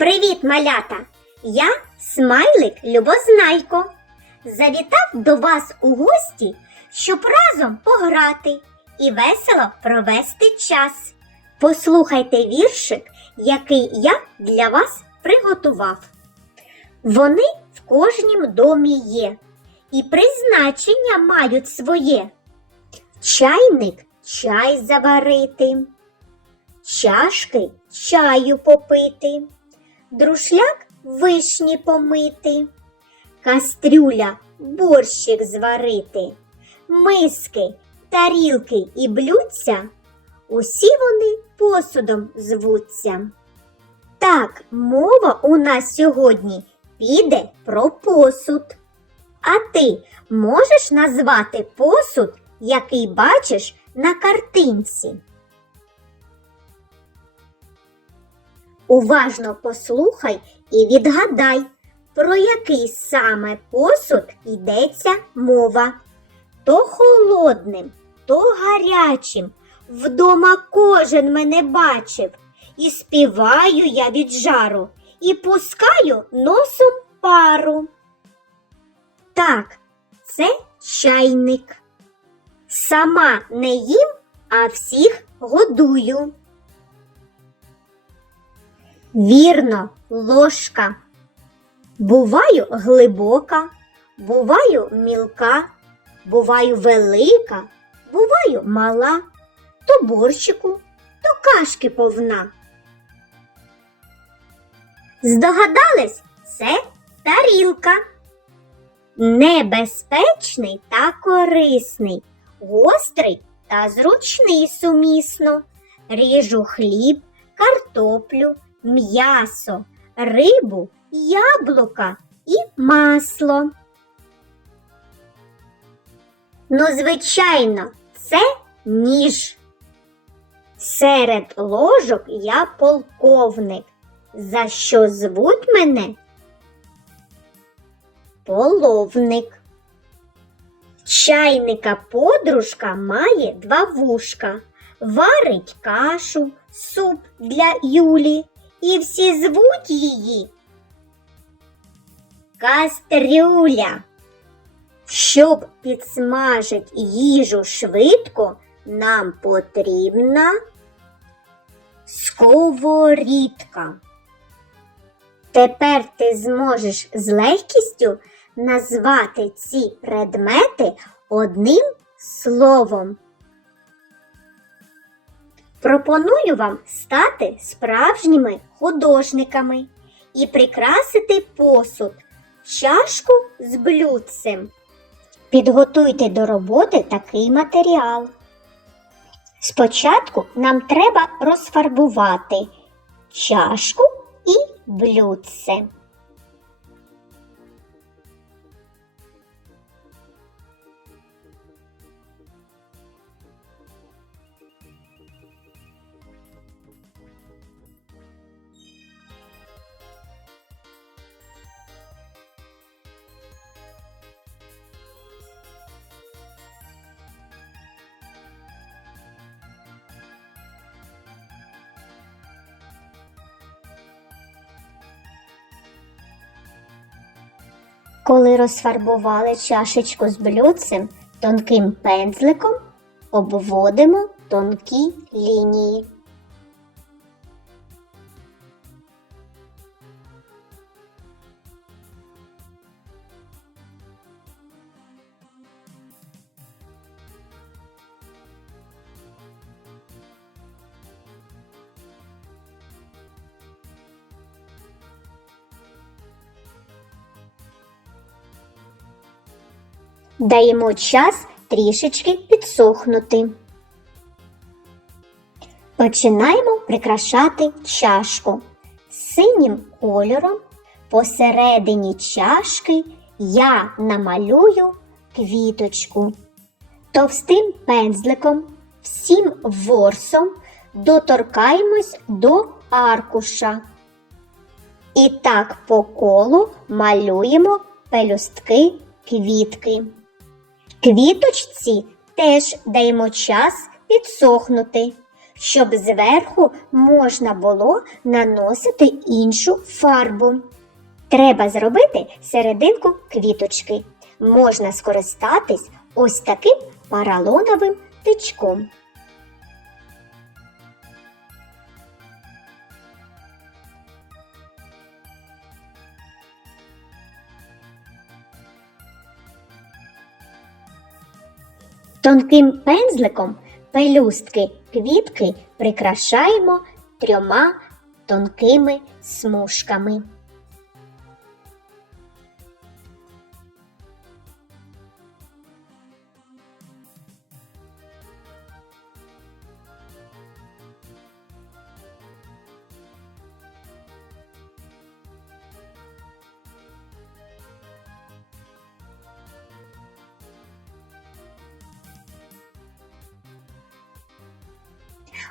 Привіт, малята! Я смайлик Любознайко. Завітав до вас у гості, щоб разом пограти і весело провести час. Послухайте віршик, який я для вас приготував. Вони в кожнім домі є, і призначення мають своє. Чайник чай заварити, чашки чаю попити, друшляк вишні помити, кастрюля борщик зварити, миски, тарілки і блюдця, усі вони посудом звуться. Так, мова у нас сьогодні піде про посуд. А ти можеш назвати посуд, який бачиш на картинці? Уважно послухай і відгадай, про який саме посуд йдеться мова. То холодним, то гарячим. Вдома кожен мене бачив, і співаю я від жару, і пускаю носом пару. Так, це чайник. Сама не їм, а всіх годую. Вірно, ложка. Буваю глибока, буваю мілка, буваю велика, буваю мала, то борщику, то кашки повна. Здогадались, це тарілка. Небезпечний та корисний, гострий та зручний сумісно. Ріжу хліб, картоплю, м'ясо, рибу, яблука і масло. Ну, звичайно, це ніж. Серед ложок я полковник. За що звуть мене? Половник. Чайника подружка має два вушка, варить кашу, суп для Юлі, і всі звуть її. Кастрюля. Щоб підсмажить їжу швидко, нам потрібна сковорідка. Тепер ти зможеш з легкістю назвати ці предмети одним словом. Пропоную вам стати справжніми художниками і прикрасити посуд, чашку з блюдцем. Підготуйте до роботи такий матеріал. Спочатку нам треба розфарбувати чашку і блюдце. Коли розфарбували чашечку з блюдцем, тонким пензликом обводимо тонкі лінії. Даємо час трішечки підсохнути. Починаємо прикрашати чашку. Синім кольором посередині чашки я намалюю квіточку. Товстим пензликом, всім ворсом доторкаємось до аркуша. І так по колу малюємо пелюстки квітки. Квіточці теж даємо час підсохнути, щоб зверху можна було наносити іншу фарбу. Треба зробити серединку квіточки. Можна скористатись ось таким поролоновим тичком. Тонким пензликом пелюстки квітки прикрашаємо трьома тонкими смужками.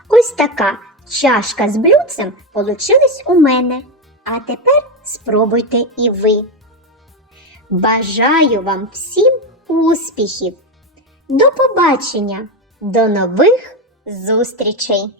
Ось така чашка з блюдцем получилась у мене. А тепер спробуйте і ви. Бажаю вам всім успіхів! До побачення! До нових зустрічей!